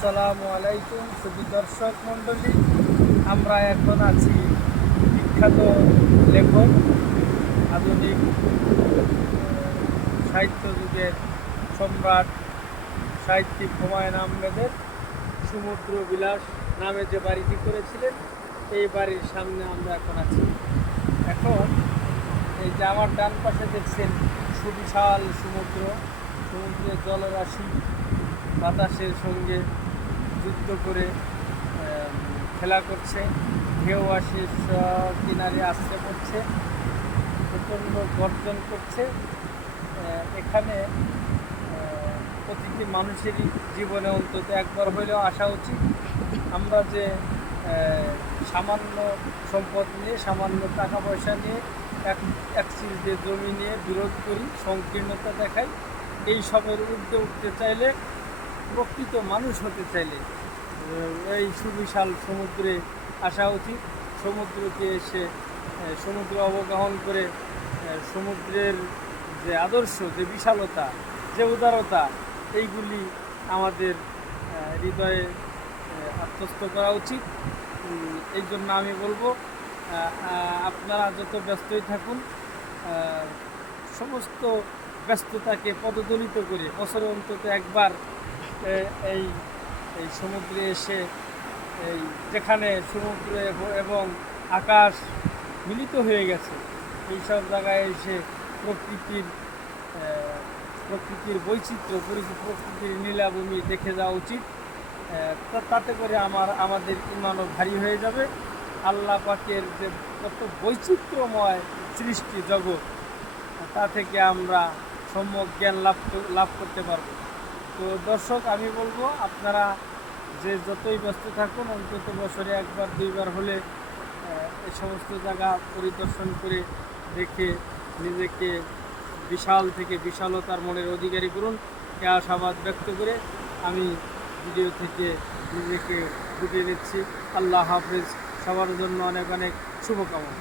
আসসালামু আলাইকুম সুধী দর্শক মণ্ডলী, আমরা এখন আছি বিখ্যাত লেখক, আধুনিক সাহিত্য যুগের সম্রাট সাহিত্যিক হুমায়ুন আহমেদের সমুদ্র বিলাস নামে যে বাড়িটি করেছিলেন, এই বাড়ির সামনে আমরা এখন আছি। এখন এই যে আমার ডান পাশে দেখছেন সুবিশাল সমুদ্রের জলরাশি বাতাসের সঙ্গে যুদ্ধ করে খেলা করছে, ঢেউ আসে কিনারে আশ্রে পড়ছে, প্রচণ্ড গর্জন করছে। এখানে প্রতিটি মানুষেরই জীবনে অন্তত একবার হলেও আসা উচিত। আমরা যে সামান্য সম্পদ নিয়ে, সামান্য টাকা পয়সা নিয়ে, এক চিলতে জমি নিয়ে বিরোধ করি, সংকীর্ণতা দেখাই, এই সবের ঊর্ধ্বে উঠতে চাইলে, প্রকৃত মানুষ হতে চাইলে এই সুবিশাল সমুদ্রে আসা উচিত। সমুদ্রকে এসে সমুদ্র অবগাহন করে সমুদ্রের যে আদর্শ, যে বিশালতা, যে উদারতা, এইগুলি আমাদের হৃদয়ে আত্মস্থ করা উচিত। এই জন্য আমি বলবো, আপনারা যত ব্যস্তই থাকুন, সমস্ত ব্যস্ততাকে পদদলিত করে বছরে অন্তত একবার এই এই সমুদ্রে এসে, এই যেখানে সমুদ্র এবং আকাশ মিলিত হয়ে গেছে, এই সব জায়গায় এসে প্রকৃতির বৈচিত্র্য, প্রকৃতির নীলাভূমি দেখে যাওয়া উচিত। তাতে করে আমাদের ইমানও ভারী হয়ে যাবে। আল্লাহ পাকের যে কত বৈচিত্র্যময় সৃষ্টি জগৎ, তা থেকে আমরা সম্যক জ্ঞান লাভ করতে পারবো। তো দর্শক, আমি বলবো, আপনারা যে যতই ব্যস্ত থাকুন, অন্তত বছরে একবার দুইবার হলে এই সমস্ত জায়গা পরিদর্শন করে দেখে নিজেকে বিশাল থেকে বিশালতার মনের অধিকারী করুন। এ আশাবাদ ব্যক্ত করে আমি ভিডিও থেকে নিজেকে গুটিয়ে নিচ্ছি। আল্লাহ হাফেজ। সবার জন্য অনেক অনেক শুভকামনা।